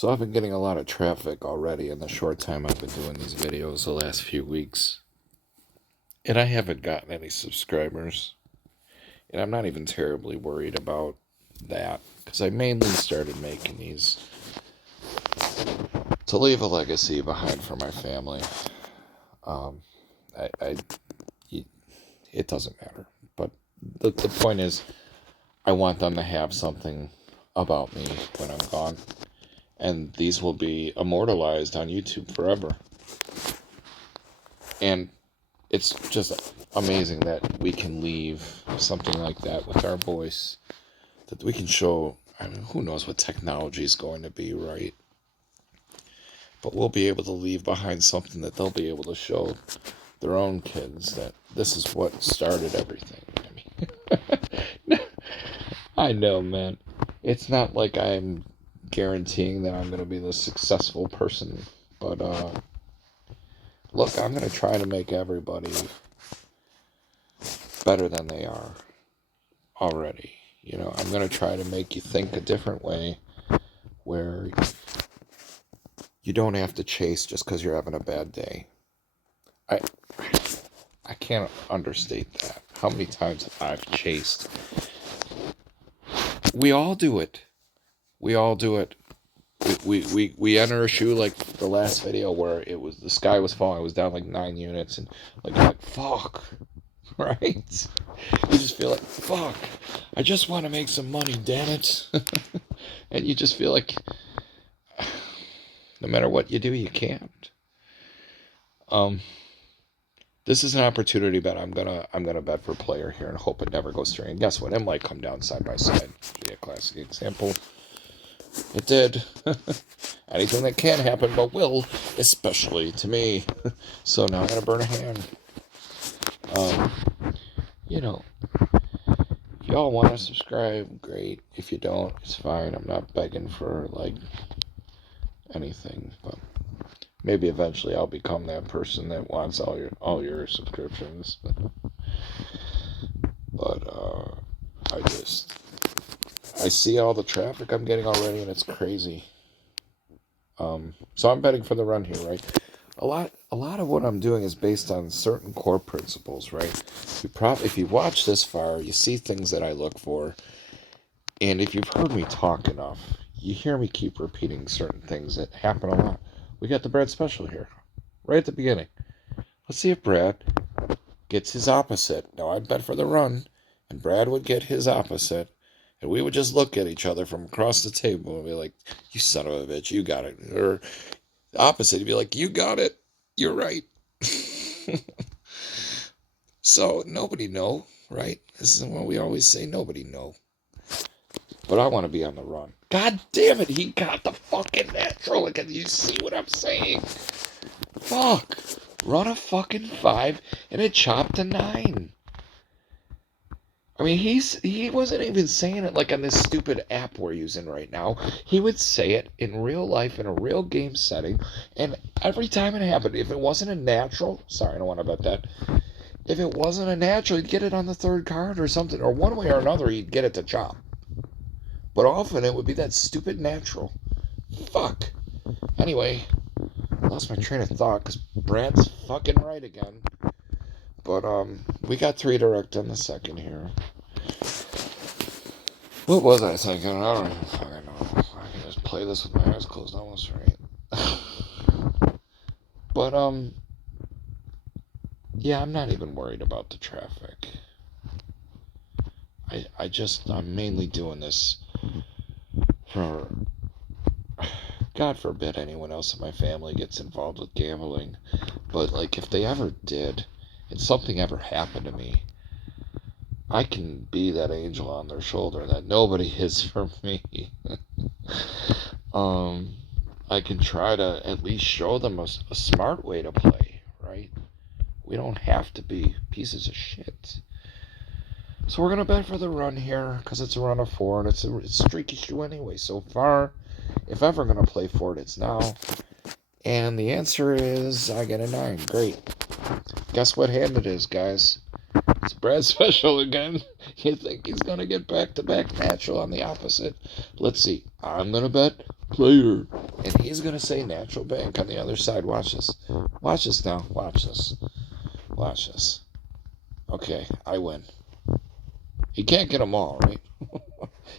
So I've been getting a lot of traffic already in the short time I've been doing these videos the last few weeks. And I haven't gotten any subscribers. And I'm not even terribly worried about that. Because I mainly started making these to leave a legacy behind for my family. Um, I it doesn't matter. But the point is, I want them to have something about me when I'm gone. And these will be immortalized on YouTube forever. And it's just amazing that we can leave something like that with our voice, that we can show. I mean, who knows what technology is going to be, right? But we'll be able to leave behind something that they'll be able to show their own kids that this is what started everything. I mean, I know, man. It's not like I'm guaranteeing that I'm going to be the successful person, but look, I'm going to try to make everybody better than they are already. You know, I'm going to try to make you think a different way where you don't have to chase just because you're having a bad day. I can't understate that. How many times I've chased. We all do it. We all do it. We enter a shoe like the last video where it was the sky was falling. It was down like 9 units and like fuck, right? You just feel like fuck. I just want to make some money, damn it. And you just feel like no matter what you do, you can't. This is an opportunity bet. I'm gonna bet for player here and hope it never goes through. And guess what? It might come down side by side. Be a classic example. It did. Anything that can happen but will, especially to me. So now I'm gonna burn a hand. You know, if y'all want to subscribe, great. If you don't, it's fine. I'm not begging for like anything, but maybe eventually I'll become that person that wants all your subscriptions. But I see all the traffic I'm getting already, and it's crazy. So I'm betting for the run here, right? A lot of what I'm doing is based on certain core principles, right? If you watch this far, you see things that I look for, and if you've heard me talk enough, you hear me keep repeating certain things that happen a lot. We got the Brad special here, right at the beginning. Let's see if Brad gets his opposite. Now I'd bet for the run, and Brad would get his opposite, and we would just look at each other from across the table and be like, "You son of a bitch, you got it," or the opposite, he'd be like, "You got it, you're right." So nobody know, right? This is what we always say, nobody know. But I want to be on the run. God damn it, he got the fucking natural. Like, you see what I'm saying? Fuck. Run a fucking 5 and it chopped to 9. I mean, he wasn't even saying it like on this stupid app we're using right now. He would say it in real life in a real game setting, and every time it happened, if it wasn't a natural, sorry, I don't want to bet that. If it wasn't a natural, he'd get it on the third card or something, or one way or another, he'd get it to chop. But often it would be that stupid natural. Fuck. Anyway, lost my train of thought because Brad's fucking right again. But we got 3 direct on the second here. What was I thinking? I don't even fucking know. I can just play this with my eyes closed almost right. But yeah, I'm not even worried about the traffic. I'm mainly doing this for, God forbid anyone else in my family gets involved with gambling. But like, if they ever did, and something ever happened to me, I can be that angel on their shoulder that nobody is for me. I can try to at least show them a smart way to play, right? We don't have to be pieces of shit. So we're going to bet for the run here, because it's a run of 4, and it's a streaky shoe anyway so far. If ever going to play for it, it's now. And the answer is, I get a 9. Great. Guess what hand it is, guys? It's Brad special again. You think he's going to get back-to-back natural on the opposite? Let's see. I'm going to bet player. And he's going to say natural bank on the other side. Watch this. Watch this now. Watch this. Watch this. Okay, I win. He can't get them all, right?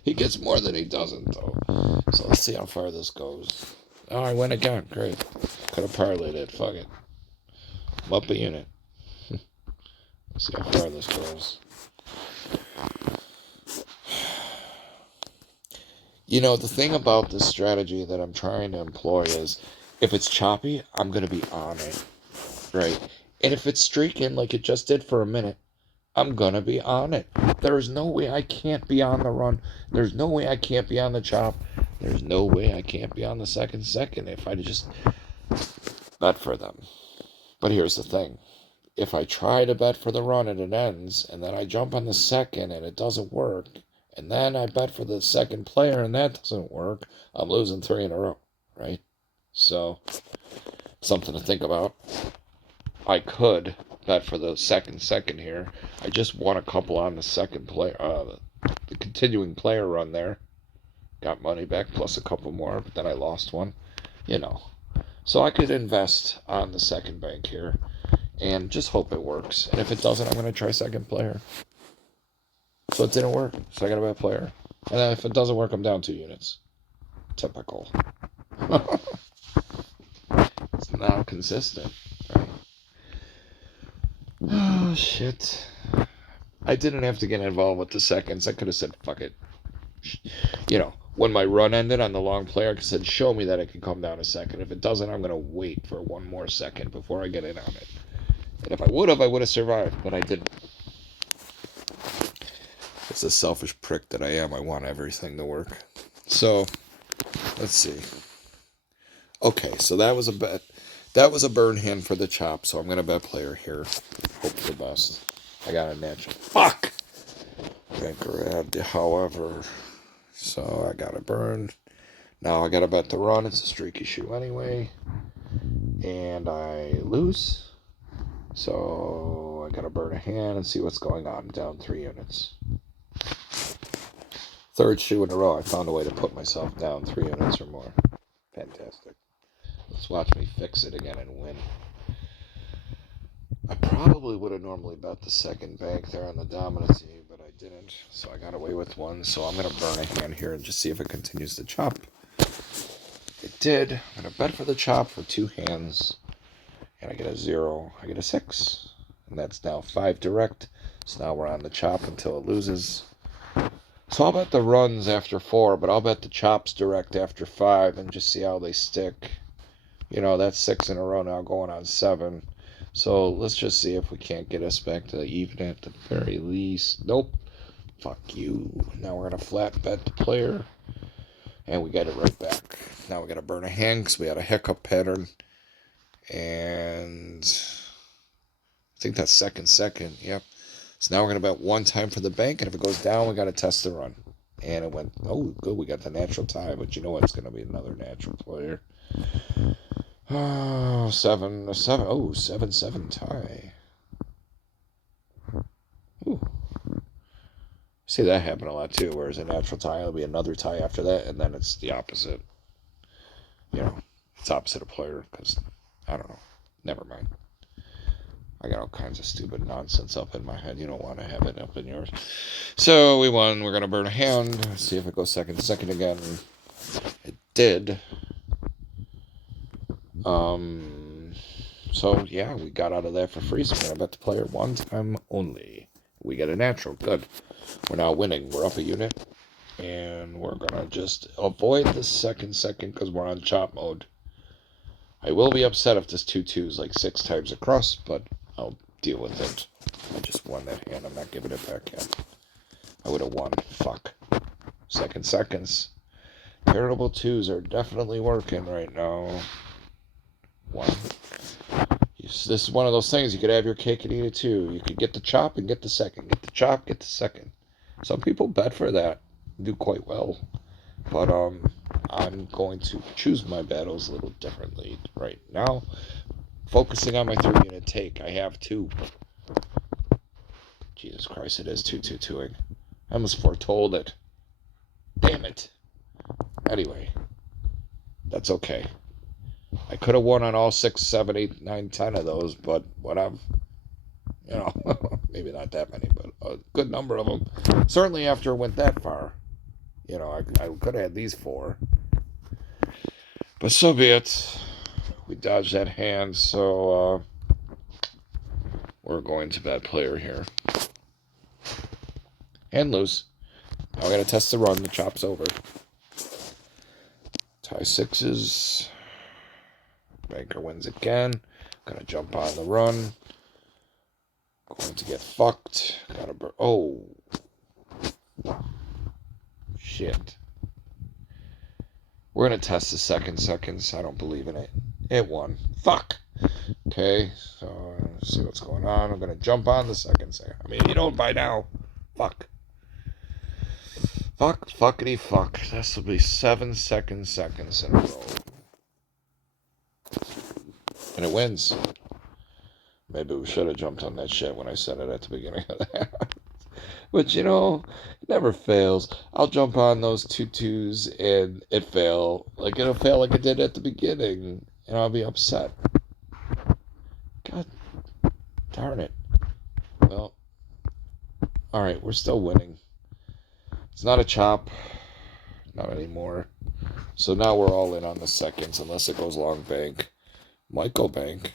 He gets more than he doesn't, though. So let's see how far this goes. Oh, I win again. Great. Could have parlayed it. Fuck it. I'm up a unit. Let's see how far this goes. You know, the thing about this strategy that I'm trying to employ is if it's choppy, I'm going to be on it, right? And if it's streaking like it just did for a minute, I'm going to be on it. There's no way I can't be on the run. There's no way I can't be on the chop. There's no way I can't be on the second if I just bet for them. But here's the thing. If I try to bet for the run and it ends, and then I jump on the second and it doesn't work, and then I bet for the second player and that doesn't work, I'm losing 3 in a row, right? So, something to think about. I could bet for the second here. I just won a couple on the second player, the continuing player run there. Got money back plus a couple more, but then I lost one, you know. So I could invest on the second bank here and just hope it works. And if it doesn't, I'm going to try second player. So it didn't work, so I got a bad player. And then if it doesn't work, I'm down 2 units. Typical. It's not consistent, right? Oh, shit. I didn't have to get involved with the seconds. I could have said, fuck it. You know, when my run ended on the long player, I said, show me that it can come down a second. If it doesn't, I'm going to wait for 1 more second before I get in on it. And if I would have survived, but I didn't. It's a selfish prick that I am. I want everything to work. So, let's see. Okay, so that was a bet. That was a burn hand for the chop, so I'm going to bet player here. Hope for the best. I got a natural. Fuck! Got grabbed, however. So I got a burn. Now I got to bet the run. It's a streaky shoe anyway. And I lose. So I got to burn a hand and see what's going on. Down 3 units. 3rd shoe in a row. I found a way to put myself down 3 units or more. Fantastic. Let's watch me fix it again and win. I probably would have normally bet the second bank there on the dominancy, but I didn't. So I got away with 1. So I'm going to burn a hand here and just see if it continues to chop. It did. I'm going to bet for the chop for 2 hands. And I get a 0. I get a 6. And that's now 5 direct. So now we're on the chop until it loses. So I'll bet the runs after 4, but I'll bet the chops direct after 5 and just see how they stick. You know, that's 6 in a row now going on 7. So let's just see if we can't get us back to even at the very least. Nope. Fuck you. Now we're going to flat bet the player. And we got it right back. Now we got to burn a hand because we had a hiccup pattern. And I think that's second. Yep. So now we're going to bet 1 time for the bank. And if it goes down, we got to test the run. And it went, oh, good. We got the natural tie. But you know what? It's going to be another natural player. Oh, 7. Oh, 7 tie. Ooh. See that happen a lot too, whereas a natural tie, it'll be another tie after that, and then it's the opposite. You know, it's opposite of player, because, I don't know. Never mind. I got all kinds of stupid nonsense up in my head. You don't want to have it up in yours. So we won. We're going to burn a hand. See if it goes second again. It did. So, yeah, we got out of that for free. So I'm going to bet the player 1 time only. We get a natural. Good. We're now winning. We're up a unit. And we're going to just avoid the second because we're on chop mode. I will be upset if this 2-2 is like 6 times across, but I'll deal with it. I just won that hand. I'm not giving it back yet. I would have won. Fuck. Seconds. Terrible 2s are definitely working right now. 1. This is one of those things. You could have your cake and eat it too. You could get the chop and get the second. Get the chop, get the second. Some people bet for that. Do quite well. But I'm going to choose my battles a little differently right now. Focusing on my 3-unit take. I have 2. Jesus Christ, it is 2-2-2ing. I almost foretold it. Damn it. Anyway. That's okay. I could have won on all 6, 7, 8, 9, 10 of those, but whatever. You know, maybe not that many, but a good number of them. Certainly after it went that far. You know, I could have had these 4. But so be it. We dodged that hand, so we're going to bad player here. Hand loose. Now I gotta test the run. The chop's over. Tie 6s. Banker wins again. Gonna jump on the run. Going to get fucked. Gotta oh. Shit. We're gonna test the seconds. I don't believe in it. It won. Fuck. Okay, so let's see what's going on. I'm gonna jump on the seconds. I mean, you don't by now. Fuck. Fuckity fuck. This will be 7 seconds in a row. And it wins. Maybe we should have jumped on that shit when I said it at the beginning of that. But you know, it never fails. I'll jump on those 2-2s and it fail. Like it'll fail like it did at the beginning. And I'll be upset. God darn it. Well, alright, we're still winning. It's not a chop. Not anymore. So now we're all in on the seconds unless it goes long bank. Might go bank.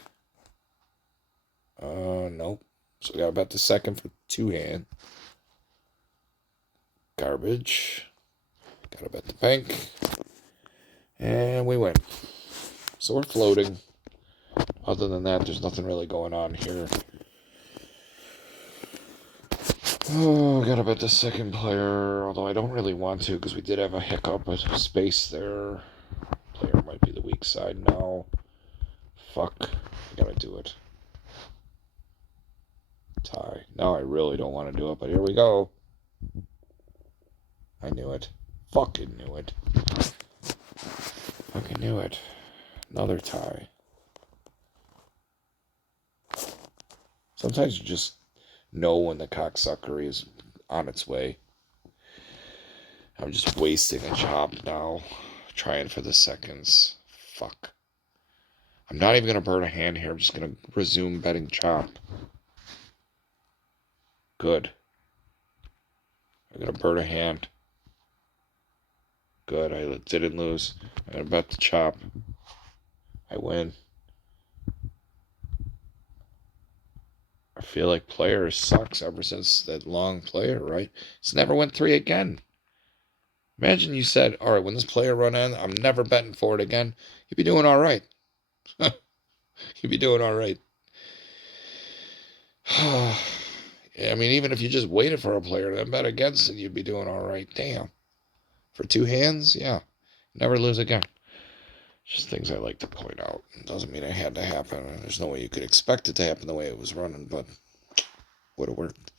Nope. So we got about the second for 2 hand. Garbage. Gotta bet the bank. And we win. So we're floating. Other than that, there's nothing really going on here. Oh, gotta bet the second player. Although I don't really want to because we did have a hiccup, a space there. Player might be the weak side now. Fuck. I gotta do it. Tie. Now I really don't want to do it, but here we go. I knew it. Fucking knew it. Fucking knew it. Another tie. Sometimes you just know when the cocksucker is on its way. I'm just wasting a chop now. Trying for the seconds. Fuck. I'm not even going to burn a hand here. I'm just going to resume betting chop. Good. I'm going to burn a hand. Good. I didn't lose. I'm going to bet the chop. I win. I feel like player sucks ever since that long player, right? It's never went 3 again. Imagine you said, all right, when this player run in, I'm never betting for it again. You'd be doing all right. You'd be doing all right. I mean, even if you just waited for a player to bet against it, you'd be doing all right. Damn. For 2 hands, yeah. Never lose again. Just things I like to point out. It doesn't mean it had to happen. There's no way you could expect it to happen the way it was running, but would have worked.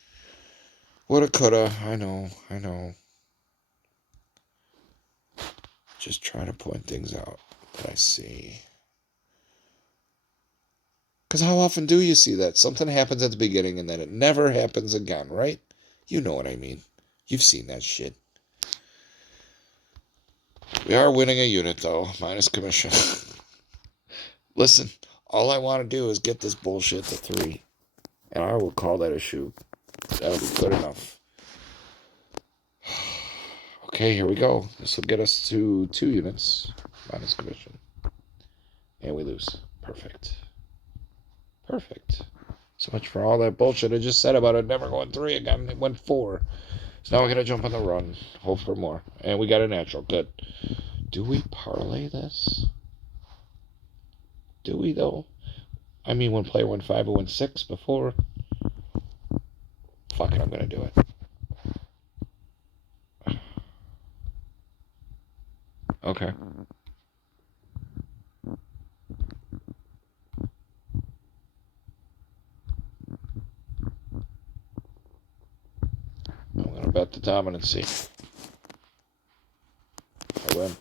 Woulda, coulda. I know. Just trying to point things out that I see. Because how often do you see that? Something happens at the beginning and then it never happens again, right? You know what I mean. You've seen that shit. We are winning a unit, though, minus commission. Listen, all I want to do is get this bullshit to 3. And I will call that a shoot. That'll be good enough. Okay, here we go. This will get us to 2 units, minus commission. And we lose. Perfect. So much for all that bullshit I just said about it never going 3 again. It went 4. So now we're going to jump on the run. Hope for more. And we got a natural. Good. Do we parlay this? Do we, though? I mean, when player went 5, it went 6 before. Fuck it, I'm going to do it. Okay. I'm going to bet the dominancy. I win.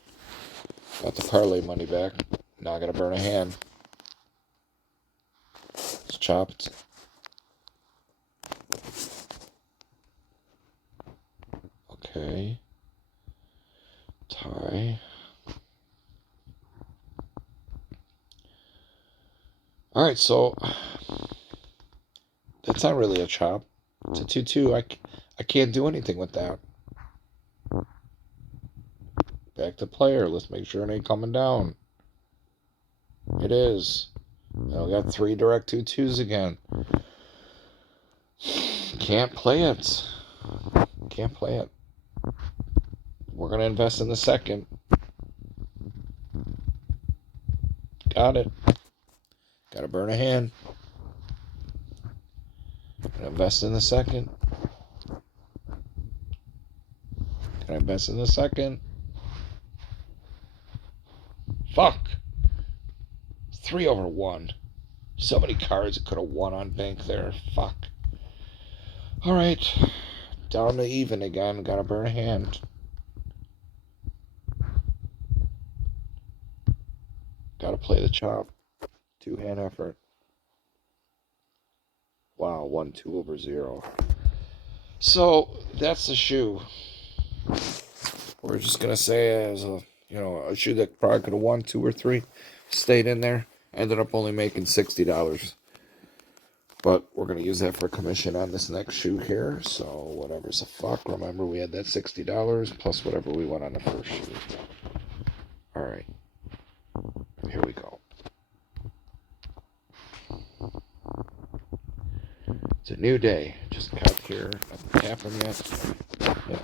Got the parlay money back. Now I got to burn a hand. It's chopped. Okay. Tie. Alright, so that's not really a chop. It's a 2-2. I can't do anything with that. Back to player. Let's make sure it ain't coming down. It is. Now we got 3 direct 2-2s again. Can't play it. Can't play it. We're going to invest in the second. Got it. Got to burn a hand. Gonna invest in the second. Gonna invest in the second. Fuck. 3/1. So many cards that could have won on bank there. Fuck. Alright. Down to even again. Gotta burn a hand. Gotta play the chop. 2-hand effort. Wow, 1-2/0. So that's the shoe. We're just gonna say as a shoe that probably could have won 2 or 3, stayed in there, ended up only making $60. But we're gonna use that for commission on this next shoe here. So whatever's the fuck. Remember we had that $60 plus whatever we won on the first shoe. All right, here we go. It's a new day. Just got here. Nothing happened yet. Yeah.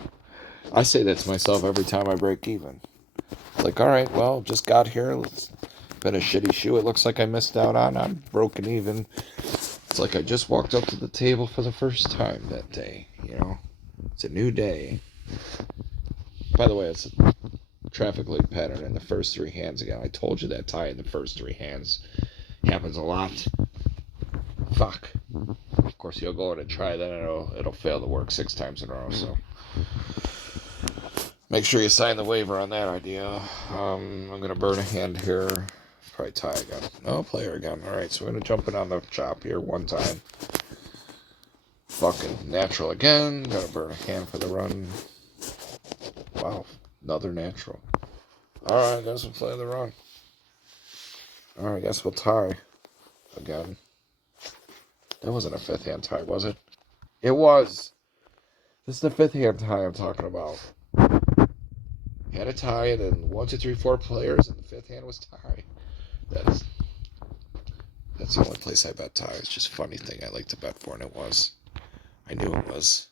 I say that to myself every time I break even. Like, all right, well, just got here. It's been a shitty shoe. It looks like I missed out on. I'm broken even. It's like I just walked up to the table for the first time that day. It's a new day. By the way, it's a traffic light pattern in the first 3 hands again. I told you that tie in the first 3 hands happens a lot. Fuck. Of course, you'll go in and try that, and it'll fail to work 6 times in a row. So make sure you sign the waiver on that idea. I'm gonna burn a hand here. Probably tie again. No, player again. All right, so we're gonna jump in on the chop here one time. Fucking natural again. Gotta burn a hand for the run. Wow, another natural. All right, I guess we'll play the run. All right, I guess we'll tie again. That wasn't a 5th hand tie, was it? It was. This is the 5th hand tie I'm talking about. Had a tie, and then 1, 2, 3, 4 players, and the 5th hand was tie. That's the only place I bet tie. It's just a funny thing I like to bet for, and it was. I knew it was.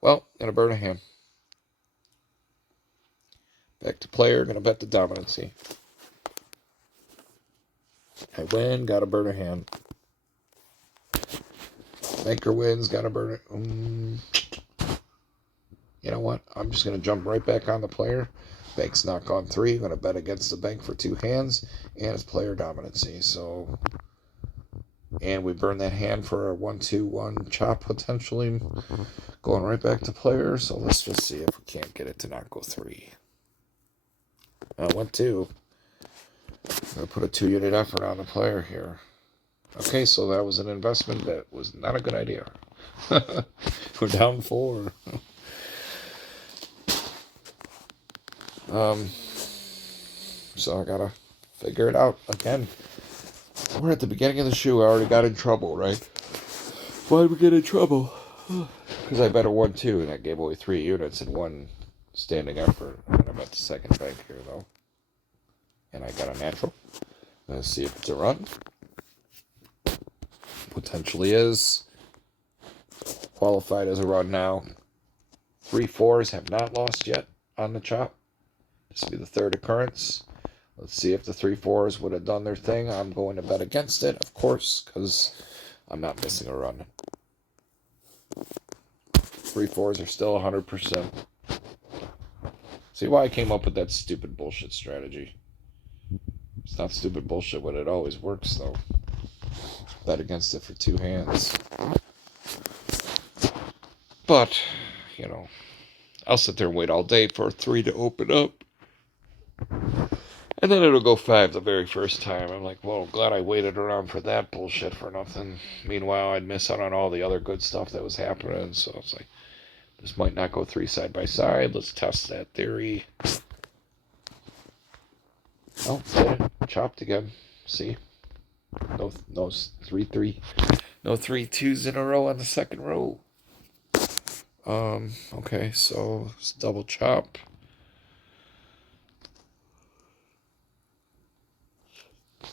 Well, gonna burn a hand. Back to player, gonna bet the dominancy. I win, gotta burn a hand. Banker wins, gotta burn it. You know what? I'm just gonna jump right back on the player. Bank's not gone 3. Gonna bet against the bank for 2 hands, and it's player dominancy. So, and we burn that hand for a 1-2-1 chop potentially. Going right back to player. So let's just see if we can't get it to not go 3. Went 2. I'm gonna put a 2-unit effort on the player here. Okay, so that was an investment that was not a good idea. We're down 4. So I gotta figure it out again. We're at the beginning of the shoe. I already got in trouble, right? Why did we get in trouble? Because I bet a 1-2 and I gave away 3 units in 1 standing effort. I'm gonna bet the second bank here though. And I got a natural. Let's see if it's a run. Potentially is. Qualified as a run now. 3 4s have not lost yet on the chop. This will be the 3rd occurrence. Let's see if the 3 4s would have done their thing. I'm going to bet against it, of course, because I'm not missing a run. 3 4s are still 100%. See why I came up with that stupid bullshit strategy. It's not stupid bullshit when it always works, though. Bet against it for 2 hands. But, I'll sit there and wait all day for a 3 to open up. And then it'll go 5 the very first time. I'm like, well, glad I waited around for that bullshit for nothing. Meanwhile, I'd miss out on all the other good stuff that was happening. So it's like, this might not go 3 side by side. Let's test that theory. Oh, did it. Chopped again. See? No 3-3. No 3-2s in a row on the second row. Okay, so it's double chop.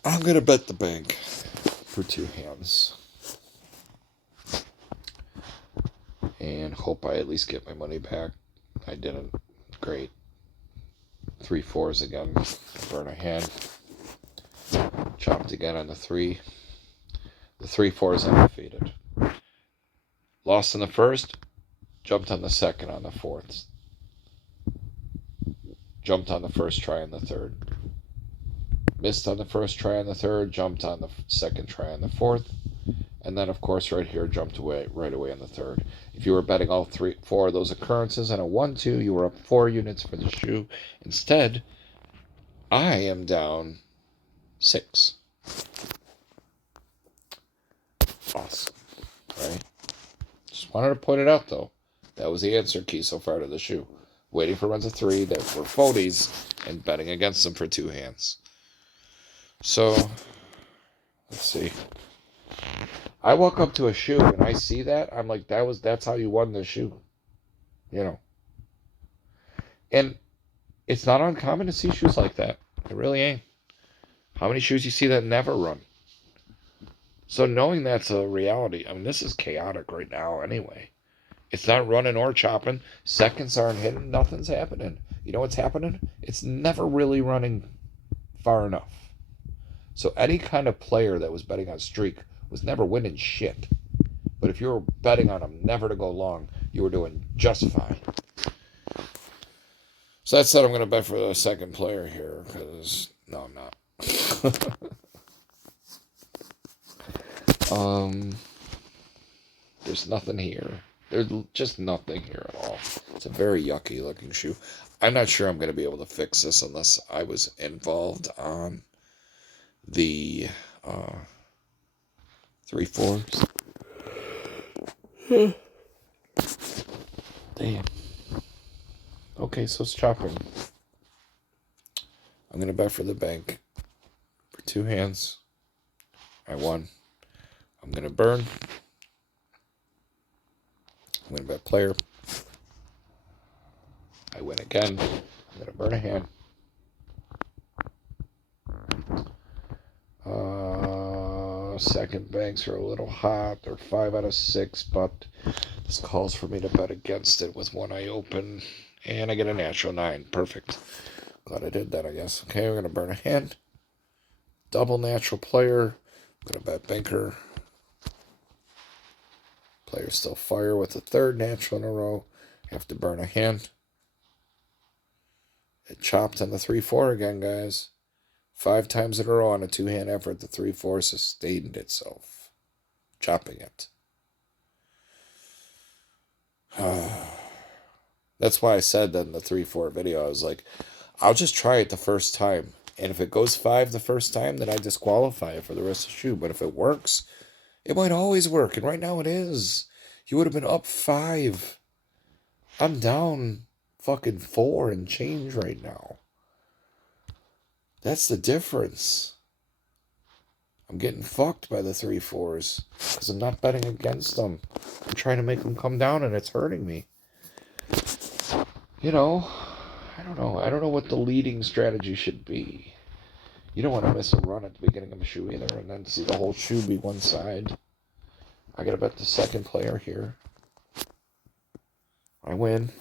I'm gonna bet the bank for 2 hands. And hope I at least get my money back. I didn't. Great. 3-4s again. Burn a hand. Chopped again on the 3. The 3-4s undefeated. Lost in the first. Jumped on the second on the fourth. Jumped on the first try on the third. Missed on the first try on the third. Jumped on the second try on the fourth. And then, of course, right here, jumped away right away on the third. If you were betting all 4 of those occurrences on a 1-2, you were up 4 units for the shoe. Instead, I am down 6. Awesome, right? Just wanted to point it out, though. That was the answer key so far to the shoe. Waiting for runs of 3 that were phonies and betting against them for 2 hands. So, let's see. I walk up to a shoe and I see that. I'm like, that's how you won the shoe. You know. And it's not uncommon to see shoes like that. It really ain't. How many shoes you see that never run? So knowing that's a reality, I mean, this is chaotic right now anyway. It's not running or chopping. Seconds aren't hitting. Nothing's happening. You know what's happening? It's never really running far enough. So any kind of player that was betting on streak was never winning shit. But if you were betting on them never to go long, you were doing just fine. So that said, I'm going to bet for the second player here because no, I'm not. There's nothing here. There's just nothing here at all. It's a very yucky looking shoe. I'm not sure I'm going to be able to fix this unless I was involved on the 3-4s. Damn. Okay, so it's chopping. I'm going to bet for the bank for 2 hands. I won. I'm going to burn. I'm going to bet player. I win again. I'm going to burn a hand. Second banks are a little hot. They're 5 out of 6, but this calls for me to bet against it with one eye open. And I get a natural 9. Perfect. Glad I did that, I guess. Okay, we're going to burn a hand. Double natural player. I'm going to bet banker. Player still fire with the 3rd natural in a row. Have to burn a hand. It chopped on the 3-4 again, guys. 5 times in a row on a 2-hand effort, the 3-4 sustained itself. Chopping it. That's why I said that in the 3-4 video. I was like, I'll just try it the first time. And if it goes 5 the first time, then I disqualify it for the rest of the shoe. But if it works, it might always work. And right now it is. You would have been up 5. I'm down fucking 4 and change right now. That's the difference. I'm getting fucked by the 3-4s because I'm not betting against them. I'm trying to make them come down and it's hurting me. You know, I don't know. I don't know what the leading strategy should be. You don't want to miss a run at the beginning of a shoe either and then see the whole shoe be one side. I gotta bet the second player here. I win.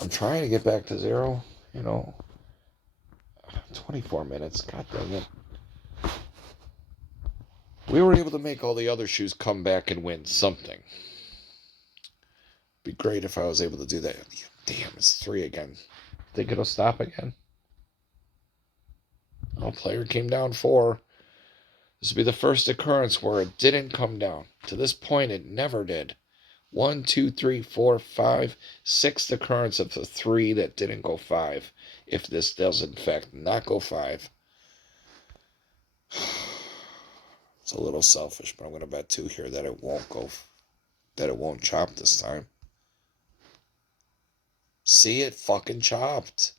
I'm trying to get back to 0, you know. 24 minutes, god dang it. We were able to make all the other shoes come back and win something. Be great if I was able to do that. Damn, it's 3 again. Think it'll stop again? Oh, player came down 4. This will be the first occurrence where it didn't come down. To this point, it never did. 1, 2, 3, 4, 5, 6th occurrence of the 3 that didn't go 5. If this does, in fact, not go 5. It's a little selfish, but I'm going to bet 2 here that it won't go, that it won't chop this time. See, it fucking chopped.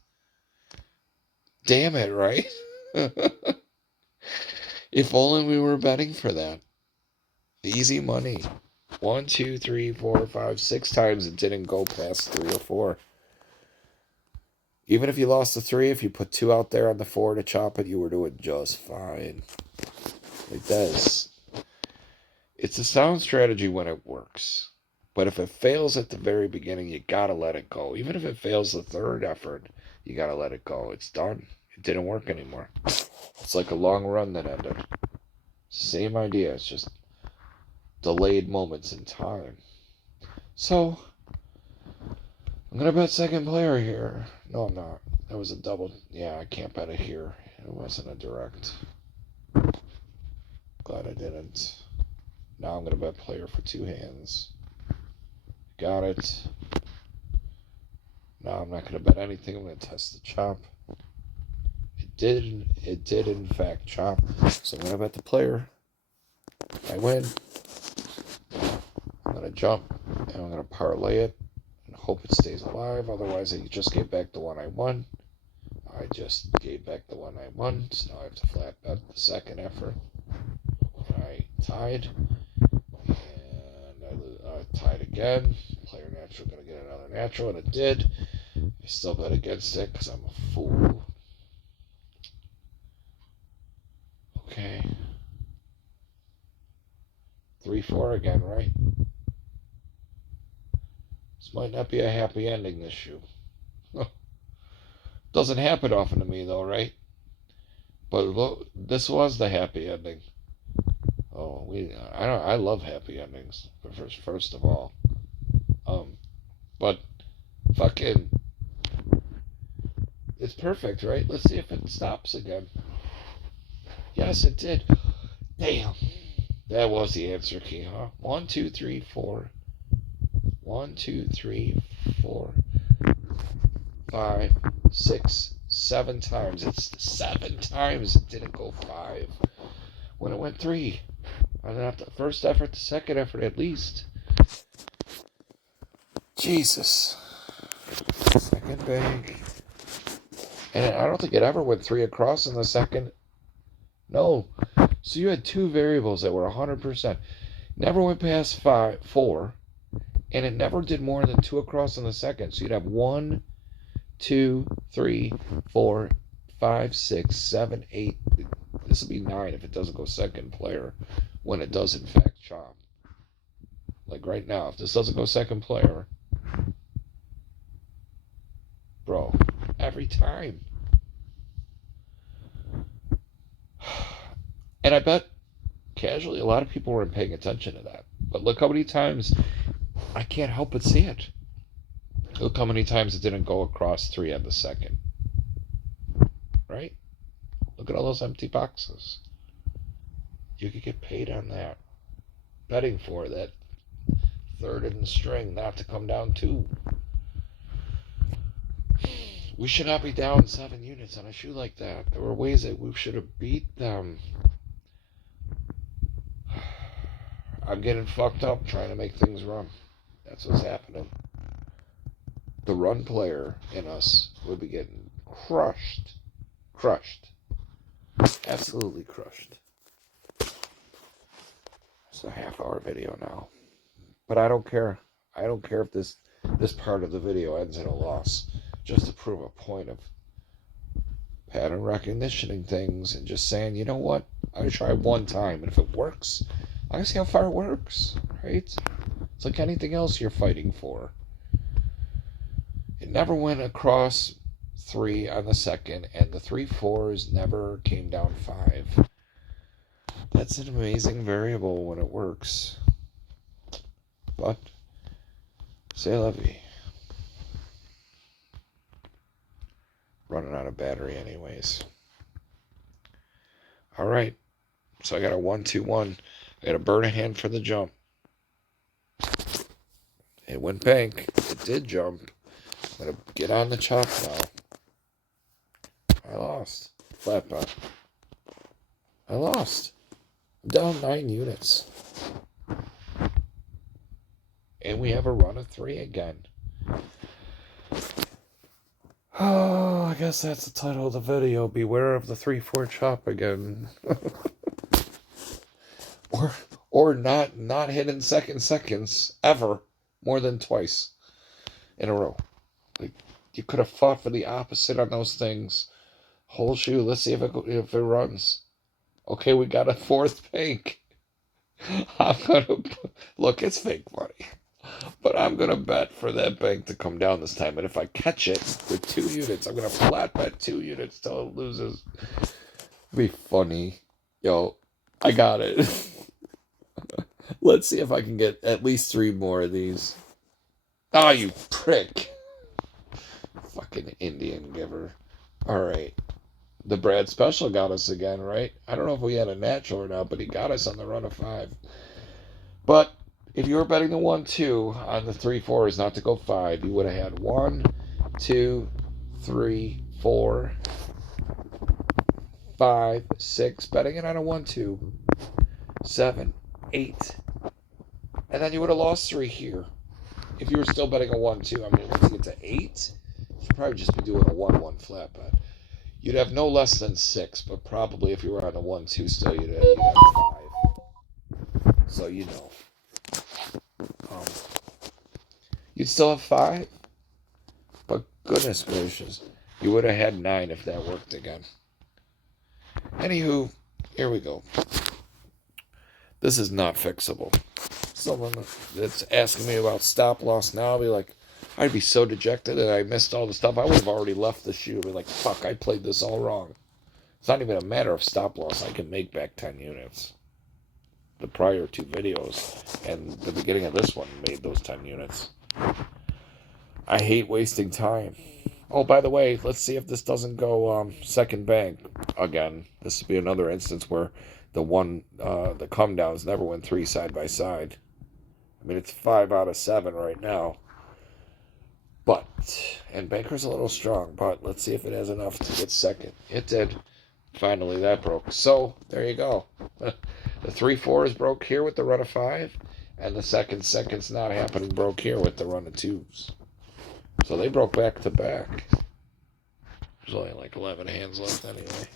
Damn it, right? If only we were betting for that. Easy money. 1, 2, 3, 4, 5, 6 times it didn't go past 3 or 4. Even if you lost the 3, if you put 2 out there on the 4 to chop it, you were doing just fine. Like this. It's a sound strategy when it works. But if it fails at the very beginning, you gotta let it go. Even if it fails the third effort, you gotta let it go. It's done. It didn't work anymore. It's like a long run that ended. Same idea. It's just delayed moments in time. So, I'm going to bet second player here. No, I'm not. That was a double. Yeah, I can't bet it here. It wasn't a direct. Glad I didn't. Now I'm going to bet player for 2 hands. Got it. Now I'm not going to bet anything. I'm going to test the chop. It did in fact chop. So I'm going to bet the player. I win. I'm going to jump and I'm going to parlay it and hope it stays alive. Otherwise, I just gave back the one I won. I just gave back the one I won. So now I have to flat bet the second effort. I tied. And I tied again. Player natural going to get another natural, and it did. I still bet against it because I'm a fool. Okay. 3-4 again, right? This might not be a happy ending, this shoe. Doesn't happen often to me, though, right? But look, this was the happy ending. Oh, I love happy endings. First of all, but fucking, it's perfect, right? Let's see if it stops again. Yes, it did. Damn, that was the answer key, huh? 1, 2, 3, 4. 1, 2, 3, 4, 5, 6, 7 times. It's 7 times it didn't go 5 when it went 3. And not the first effort, the second effort at least. Jesus. Second bank. And I don't think it ever went 3 across in the second. No. So you had 2 variables that were 100%. Never went past 4. And it never did more than 2 across in the second. So you'd have 1, 2, 3, 4, 5, 6, 7, 8. This would be 9 if it doesn't go second player when it does in fact chop. Like right now, if this doesn't go second player, bro, every time. And I bet casually a lot of people weren't paying attention to that. But look how many times I can't help but see it. Look how many times it didn't go across 3 on the second. Right? Look at all those empty boxes. You could get paid on that. Betting for that third in the string not to come down 2. We should not be down 7 units on a shoe like that. There were ways that we should have beat them. I'm getting fucked up trying to make things run. That's what's happening. The run player in us would be getting crushed. Crushed. Absolutely crushed. It's a half-hour video now. But I don't care. I don't care if this part of the video ends in a loss. Just to prove a point of pattern recognition things and just saying, you know what? I try one time, and if it works, I can see how far it works, right? It's like anything else you're fighting for. It never went across 3 on the second, and the 3 4s never came down 5. That's an amazing variable when it works. But, c'est la vie. Running out of battery anyways. Alright. So I got a 1-2-1. I got to burn a hand for the jump. It went bank. It did jump. I'm going to get on the chop now. I lost. Flat bet. I lost. I'm down 9 units. And we have a run of 3 again. Oh, I guess that's the title of the video. Beware of the 3-4 chop again. or or not hitting seconds ever more than twice in a row. Like you could have fought for the opposite on those things. Whole shoe. Let's see if it runs. Okay, we got a fourth bank. I'm gonna look. It's fake money, but I'm gonna bet for that bank to come down this time. And if I catch it with 2 units, I'm gonna flat bet 2 units till it loses. It'd be funny, yo. I got it. Let's see if I can get at least 3 more of these. Oh, you prick! Fucking Indian giver. All right. The Brad Special got us again, right? I don't know if we had a natural or not, but he got us on the run of 5. But if you were betting the 1-2 on the 3-4 is not to go 5, you would have had 1, 2, 3, 4, 5, 6. Betting it on a 1-2, 7, 8. And then you would have lost 3 here. If you were still betting a 1-2, I mean, once you get to 8, you'd probably just be doing a 1-1 flat bet. You'd have no less than 6, but probably if you were on a 1-2 still, you'd have 5. So you know. Um, you'd still have 5, but goodness gracious, you would have had 9 if that worked again. Anywho, here we go. This is not fixable. Someone that's asking me about stop loss now, I'll be like, I'd be so dejected that I missed all the stuff. I would have already left the shoe. I'd be like, fuck, I played this all wrong. It's not even a matter of stop loss. I can make back 10 units. The prior 2 videos and the beginning of this one made those 10 units. I hate wasting time. Oh, by the way, let's see if this doesn't go second bank again. This would be another instance where the come downs never went 3 side by side. I mean, it's 5 out of 7 right now. But, and Banker's a little strong, but let's see if it has enough to get second. It did. Finally, that broke. So, there you go. The 3-4s broke here with the run of 5, and the second's not happening broke here with the run of 2s. So they broke back to back. There's only like 11 hands left anyway.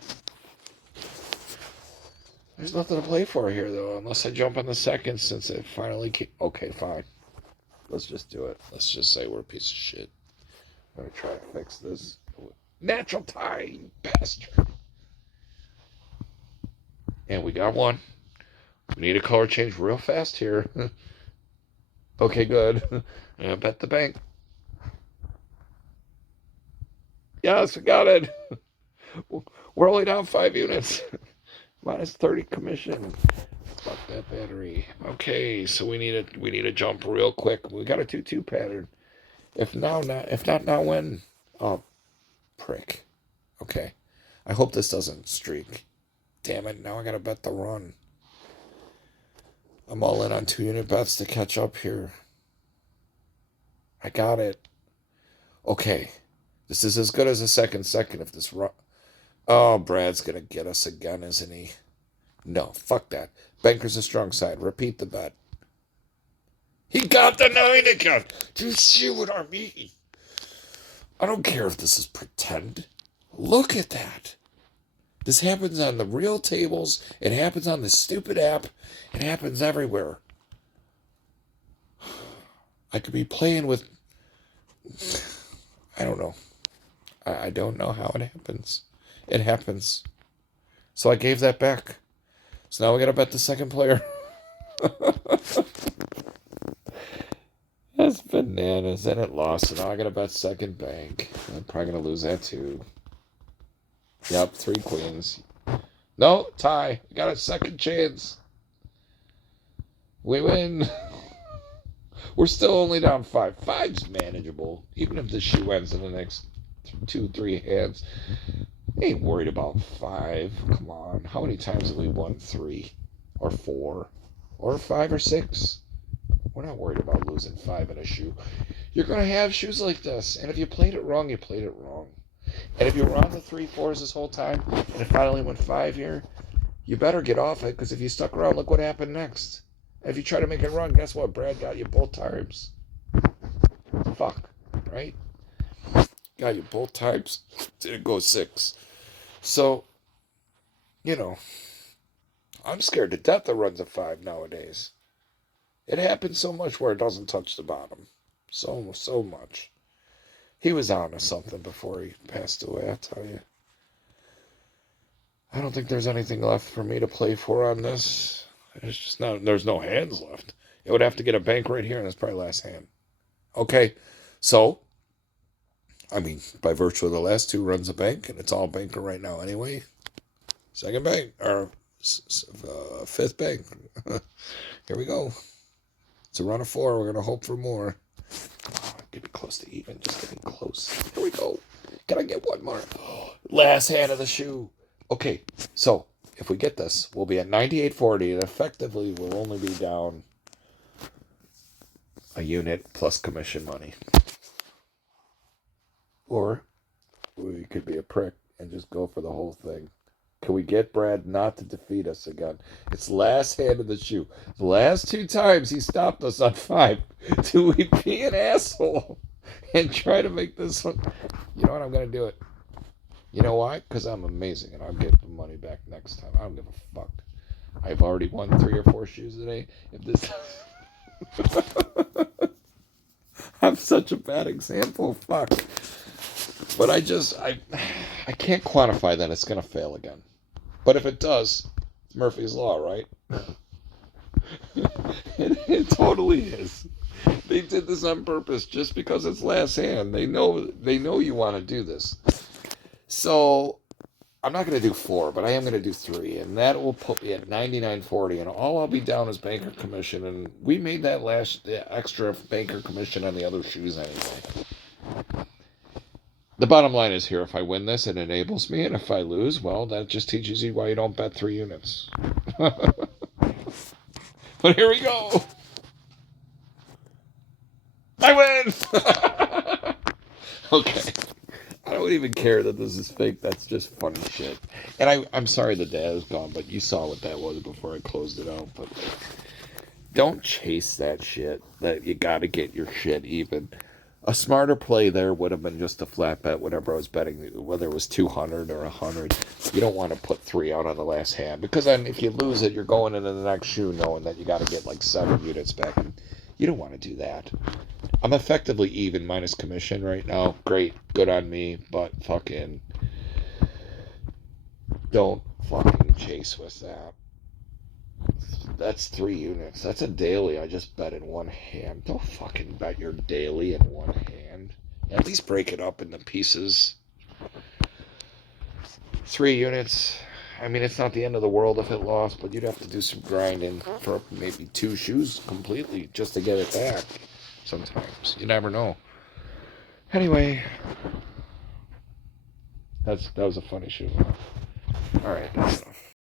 There's nothing to play for here, though, unless I jump on the second since it finally came. Okay, fine. Let's just do it. Let's just say we're a piece of shit. I'm going to try to fix this. Natural tie, you bastard. And we got one. We need a color change real fast here. Okay, good. I bet the bank. Yes, we got it. We're only down 5 units. Minus 30 commission. Fuck that battery. Okay, so we need a jump real quick. We got a 2-2 pattern. If not now when? Oh, prick. Okay. I hope this doesn't streak. Damn it, now I gotta bet the run. I'm all in on 2-unit bets to catch up here. I got it. Okay. This is as good as a second if this run. Oh, Brad's gonna get us again, isn't he? No, fuck that. Banker's a strong side. Repeat the bet. He got the 9 again. Do you see what I mean? I don't care if this is pretend. Look at that. This happens on the real tables. It happens on the stupid app. It happens everywhere. I could be playing with... I don't know. I don't know how it happens. It happens. So I gave that back. So now we gotta bet the second player. That's bananas. And it lost. So now I gotta bet second bank. I'm probably gonna lose that too. Yep, 3 queens. No, tie. We got a second chance. We win. We're still only down 5. 5's manageable. Even if the shoe ends in the next 2-3 hands. Ain't worried about 5. Come on. How many times have we won 3? Or 4? Or 5 or 6? We're not worried about losing 5 in a shoe. You're going to have shoes like this. And if you played it wrong, you played it wrong. And if you were on the 3-4s this whole time, and it finally went 5 here, you better get off it, because if you stuck around, look what happened next. If you try to make it run, guess what? Brad got you both times. Fuck. Right? Got you both times. Didn't go 6. So, you know, I'm scared to death of runs of 5 nowadays. It happens so much where it doesn't touch the bottom. So much. He was on to something before he passed away, I tell you. I don't think there's anything left for me to play for on this. It's just not, there's no hands left. It would have to get a bank right here, and that's probably last hand. Okay, so, I mean, by virtue of the last 2 runs of bank, and it's all banker right now anyway. Second bank, or fifth bank. Here we go. It's a run of 4. We're going to hope for more. Oh, get me close to even. Just getting close. Here we go. Can I get one more? Last hand of the shoe. Okay, so if we get this, we'll be at 98.40, and effectively we'll only be down a unit plus commission money. Or we could be a prick and just go for the whole thing. Can we get Brad not to defeat us again? It's last hand of the shoe. The last 2 times he stopped us on 5. Do we be an asshole and try to make this one? You know what? I'm going to do it. You know why? Because I'm amazing, and I'll get the money back next time. I don't give a fuck. I've already won 3 or 4 shoes today. If this... I'm such a bad example. Fuck. But I can't quantify that it's going to fail again. But if it does, it's Murphy's Law, right? it totally is. They did this on purpose just because it's last hand. They know you want to do this. So I'm not going to do 4, but I am going to do 3, and that will put me at 99.40, and all I'll be down is banker commission, and we made that extra banker commission on the other shoes anyway. The bottom line is here, if I win this, it enables me, and if I lose, well, that just teaches you why you don't bet 3 units. But here we go. I win! Okay. I don't even care that this is fake. That's just funny shit. And I'm sorry the dad is gone, but you saw what that was before I closed it out. But don't chase that shit. That you got to get your shit even. A smarter play there would have been just a flat bet, whatever I was betting, whether it was 200 or 100. You don't want to put 3 out on the last hand, because then if you lose it, you're going into the next shoe knowing that you got to get like 7 units back. And you don't want to do that. I'm effectively even minus commission right now. Great, good on me, but fucking don't fucking chase with that. That's 3 units. That's a daily I just bet in one hand. Don't fucking bet your daily in one hand. At least break it up into pieces. 3 units. I mean, it's not the end of the world if it lost, but you'd have to do some grinding for maybe 2 shoes completely just to get it back. Sometimes. You never know. Anyway. That was a funny shoe. Alright, that's enough.